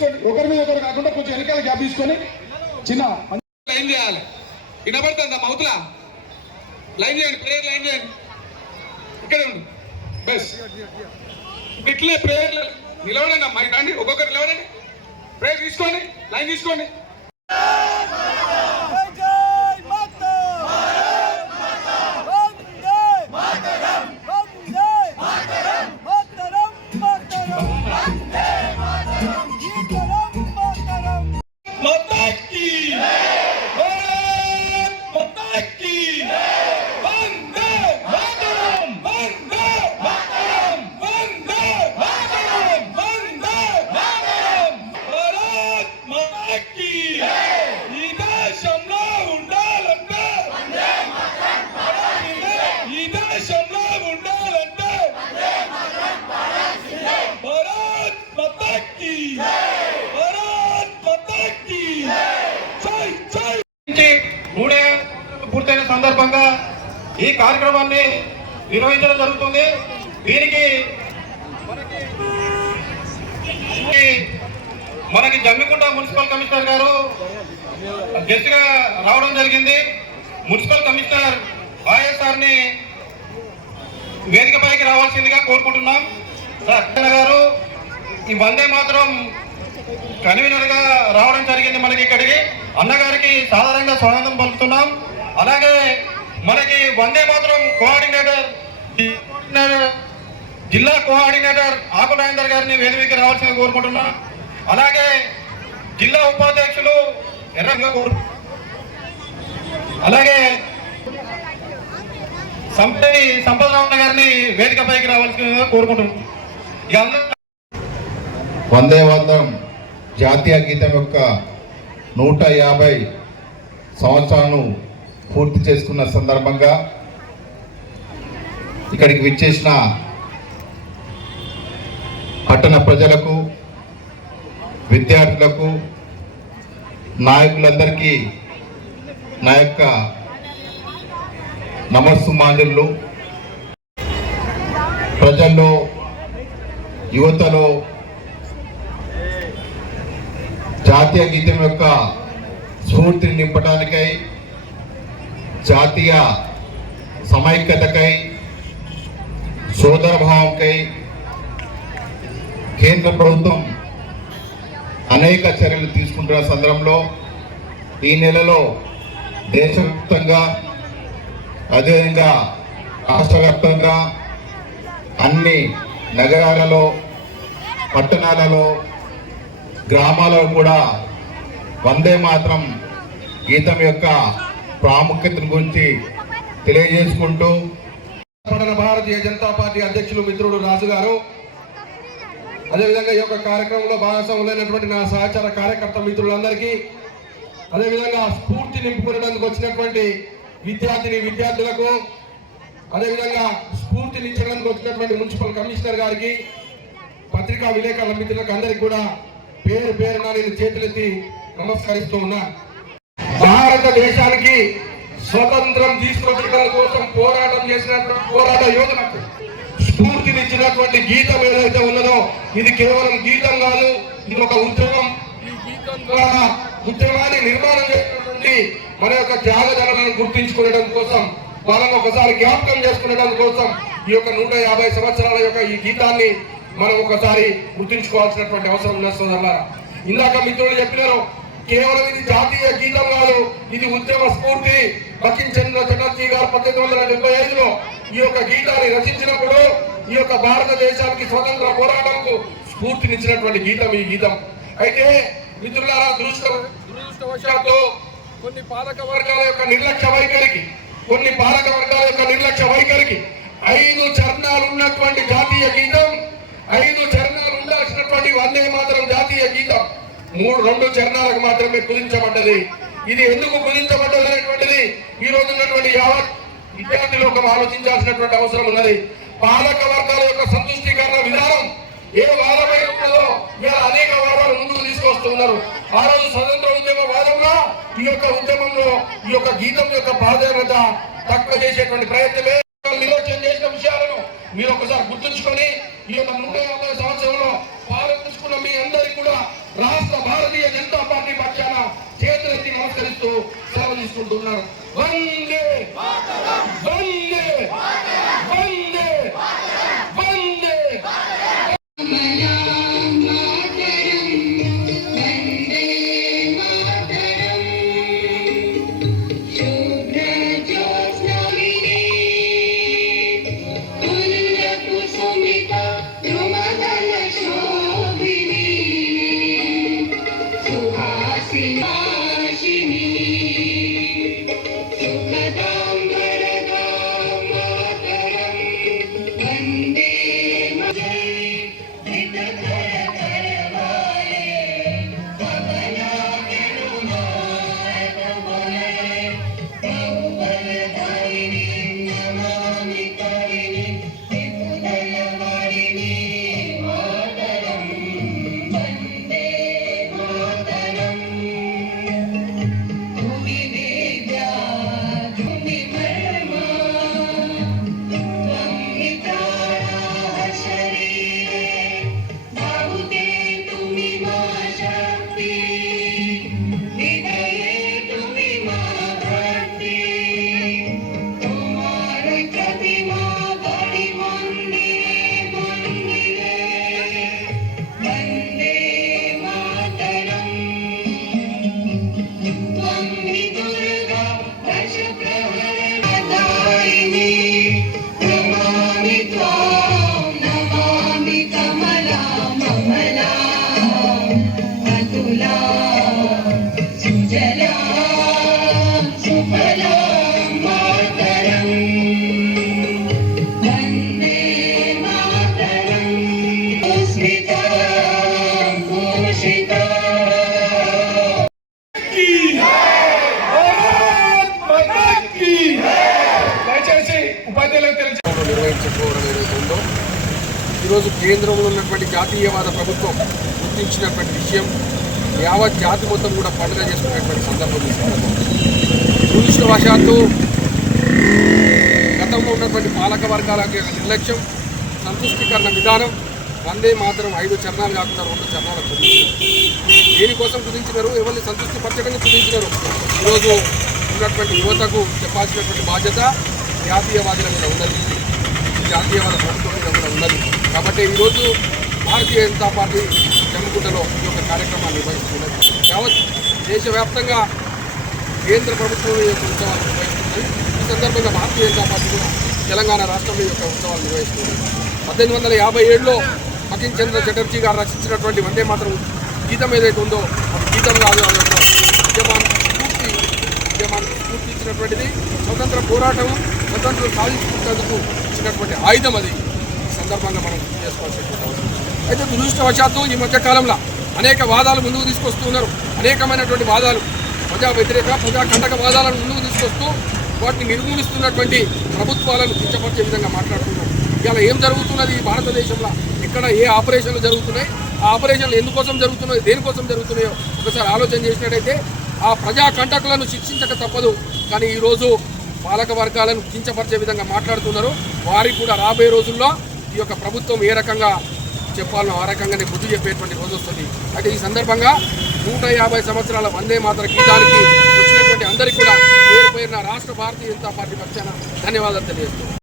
తీసుకోండి ఒకరి మీద ఒకరు కాకుండా కొంచెం వెనకాల గ్యాప్ తీసుకొని చిన్న లైన్ చేయాలి వినబడుతుందా మౌతులా లైన్ చేయండి ప్రేయర్ లైన్ చేయండి ఇక్కడే ఉండు బస్ ఇట్లే ప్రేయర్ నిలవడండి అమ్మా రండి ఒక్కొక్కరు నిలవడండి ప్రేయర్ తీసుకోండి లైన్ తీసుకోండి జై సందర్భంగా ఈ కార్యక్రమాన్ని నిర్వహించడం జరుగుతుంది. దీనికి మనకి జమ్మికుంట మున్సిపల్ కమిషనర్ గారు గెస్ట్గా రావడం జరిగింది. మున్సిపల్ కమిషనర్ వైఎస్ఆర్ని వేదికపైకి రావాల్సిందిగా కోరుకుంటున్నాం. సార్ గారు ఈ వందే మాత్రం కన్వీనర్గా రావడం జరిగింది మనకి ఇక్కడికి. అన్నగారికి సాధారణంగా స్వాగతం పలుకుతున్నాం. అలాగే మనకి వందే మాత్రం కోఆర్డినేటర్ జిల్లా కోఆర్డినేటర్ ఆకు రాజేందర్ గారిని వేదికకి రావాల్సిందిగా కోరుకుంటున్నా. అలాగే జిల్లా ఉపాధ్యక్షులు ఎర్రగా కోరు అలాగే సంపతి సంపదరావు గారిని వేదికపైకి రావాల్సిందిగా కోరుకుంటున్నాం. వందే వందం జాతీయ గీతం యొక్క నూట యాభై సంవత్సరాలను పూర్తి చేసుకున్న సందర్భంగా ఇక్కడికి విచ్చేసిన పట్టణ ప్రజలకు విద్యార్థులకు నాయకులందరికీ నా యొక్క నమస్సుమాంజలు. ప్రజల్లో యువతలో జాతీయ గీతం యొక్క స్ఫూర్తిని నింపడానికై జాతీయ సమైక్యతకై సోదరభావంకై కేంద్ర ప్రభుత్వం అనేక చర్యలు తీసుకుంటున్న సందర్భంలో ఈ నెలలో దేశవ్యాప్తంగా అదేవిధంగా రాష్ట్ర వ్యాప్తంగా అన్ని నగరాలలో పట్టణాలలో గ్రామాలలో కూడా వందే మాత్రం గీతం యొక్క ప్రాముఖ్యతను గురించి తెలియజేసుకుంటూ పట్టణ భారతీయ జనతా పార్టీ అధ్యక్షులు మిత్రుడు రాజు గారు అదేవిధంగా ఈ యొక్క కార్యక్రమంలో భాగస్వాములైనటువంటి నా సహచార కార్యకర్త మిత్రులందరికీ అదేవిధంగా స్ఫూర్తి నింపుకునేందుకు వచ్చినటువంటి విద్యార్థిని విద్యార్థులకు అదేవిధంగా స్ఫూర్తినిచ్చడానికి వచ్చినటువంటి మున్సిపల్ కమిషనర్ గారికి పత్రికా విలేకరుల మిత్రులకు అందరికీ కూడా పేరు పేరున నేను చేతులెత్తి నమస్కరిస్తూ ఉన్నాను భారతదేశానికి స్వతంత్రం తీసుకొచ్చడం కోసం పోరాటం చేసినటువంటి పోరాట యోధులకు స్ఫూర్తినిచ్చినటువంటి గీతం ఏదైతే ఉన్నదో ఇది కేవలం గీతం కాదు ఇది ఒక ఉద్యమం. ఈ గీతం ద్వారా ఉద్యమాన్ని నిర్మాణం చేసినటువంటి మన యొక్క త్యాగదలను గుర్తించుకునడం కోసం వాళ్ళని ఒకసారి జ్ఞాపకం చేసుకునడం కోసం ఈ యొక్క నూట యాభై సంవత్సరాల యొక్క ఈ గీతాన్ని మనం ఒకసారి గుర్తించుకోవాల్సినటువంటి అవసరం ఉన్నదల్లా ఇందాక మిత్రులు చెప్పినారు కేవలం ఇది జాతీయ గీతం కాదు ఇది ఉద్యమ స్ఫూర్తి. బకిం చంద్ర చటర్జీ గారు పద్దెనిమిది వందల డెబ్బై ఐదులో ఈ యొక్క గీతాన్ని రచించినప్పుడు ఈ యొక్క భారతదేశానికి స్వతంత్ర పోరాటంకు స్ఫూర్తినిచ్చినటువంటి గీతం ఈ గీతం. అయితే మిత్రులారా దురుష్ట దురదృష్టవశాత్తు కొన్ని పాలక వర్గాల యొక్క నిర్లక్ష్య వైఖరికి కొన్ని పాలక వర్గాల యొక్క నిర్లక్ష్య వైఖరికి ఐదు చరణాలు ఉన్నటువంటి జాతీయ గీతం ఐదు చరణాలు ఉండాల్సినటువంటి వందే మాత్రం జాతీయ గీతం. మూడు రెండు చరణాలకు మాత్రమే కుదించబడ్డది. ఇది ఎందుకు కుదించబడ్డది అనేటువంటిది ఈ రోజు ఉన్నటువంటి యావత్ విద్యార్థి లోకం ఆలోచించాల్సినటువంటి అవసరం ఉన్నది. పాలక వర్గాల యొక్క సంతుష్టీకరణ విధానం ఏ వారమై ఉన్నదో ఇలా అనేక వారాలు ముందుకు తీసుకొస్తున్నారు ఆ రోజు స్వతంత్ర ఉద్యమ వాదంగా ఈ యొక్క ఉద్యమంలో ఈ యొక్క గీతం యొక్క ప్రాధాన్యత తక్కువ చేసేటువంటి ప్రయత్నమే. నిర్లక్ష్యం చేసిన విషయాలను మీరు ఒకసారి గుర్తుంచుకొని ఈ యొక్క నూట యాభై సంవత్సరంలో పాలించుకున్న మీ రాష్ట్ర భారతీయ జనతా పార్టీ పక్షాన చేతులెత్తి నమస్కరిస్తూ సెలవు తీసుకుంటున్నారు. వందే నిర్వహించుకోవడం ఏదైతే ఉందో ఈరోజు కేంద్రంలో ఉన్నటువంటి జాతీయవాద ప్రభుత్వం గుర్తించినటువంటి విషయం యావత్ జాతి మొత్తం కూడా పండుగ చేసుకునేటువంటి సందర్భం దురదృష్టవశాత్తు గతంలో ఉన్నటువంటి పాలక వర్గాల యొక్క నిర్లక్ష్యం సంతుష్టికరణ విధానం వందే మాత్రం ఐదు చరణాలు కాకుండా రెండు చరణాలు కుదించారు దేనికోసం కుదించినారు? ఎవరిని సంతృప్తి సంతృప్తిపరచడానికి కుదించినారు? ఈరోజు ఉన్నటువంటి యువతకు చెప్పాల్సినటువంటి బాధ్యత జాతీయవాదుల మీద ఉన్నది. జాతీయవాద ప్రభుత్వం కూడా ఉన్నది. కాబట్టి ఈరోజు భారతీయ జనతా పార్టీ జమ్మిగుంటలో ఈ యొక్క కార్యక్రమాన్ని నిర్వహిస్తున్నది. యావత్ దేశవ్యాప్తంగా కేంద్ర ప్రభుత్వం ఈ యొక్క ఉత్సవాలు నిర్వహిస్తుంది ఈ సందర్భంగా భారతీయ జనతా పార్టీ కూడా తెలంగాణ రాష్ట్రంలో ఈ యొక్క ఉత్సవాలు నిర్వహిస్తుంది. పద్దెనిమిది వందల యాభై ఏడులో మకిన్ చంద్ర చటర్జీ గారు రచించినటువంటి వందే మాత్రం గీతం ఏదైతే ఉందో అది గీతం కాదు అది ఒక స్ఫూర్తి ఉద్యమాన్ని స్ఫూర్తి ఇచ్చినటువంటిది. స్వతంత్ర పోరాటం స్వతంత్రం సాధించుకున్నందుకు ఇచ్చినటువంటి ఆయుధం అది. ఈ సందర్భంగా మనం చేసుకోవాల్సినటువంటి అవసరం అయితే దురదృష్టవశాత్తు ఈ మధ్య కాలంలో అనేక వాదాలు ముందుకు తీసుకొస్తున్నారు అనేకమైనటువంటి వాదాలు ప్రజా వ్యతిరేక ప్రజా కంటక వాదాలను ముందుకు తీసుకొస్తూ వాటిని నిర్మూలిస్తున్నటువంటి ప్రభుత్వాలను కించపరిచే విధంగా మాట్లాడుతున్నారు ఇలా ఏం జరుగుతున్నది? భారతదేశంలో ఎక్కడ ఏ ఆపరేషన్లు జరుగుతున్నాయి? ఆ ఆపరేషన్లు ఎందుకోసం జరుగుతున్నాయి? దేనికోసం జరుగుతున్నాయో ఒకసారి ఆలోచన చేసినట్టయితే ఆ ప్రజా కంటకులను శిక్షించక తప్పదు. కానీ ఈరోజు పాలక వర్గాలను కించపరిచే విధంగా మాట్లాడుతున్నారు. వారికి కూడా రాబోయే రోజుల్లో ఈ యొక్క ప్రభుత్వం ఏ రకంగా చెప్పాలో ఆ రకంగానే బుద్ధి చెప్పేటువంటి రోజు వస్తుంది. అయితే ఈ సందర్భంగా నూట యాభై సంవత్సరాల వందే మాత్ర గీతానికి వచ్చినటువంటి అందరికీ కూడా పేరు పేరున రాష్ట్ర భారతీయ జనతా పార్టీ పక్షాన ధన్యవాదాలు తెలియజేస్తున్నాను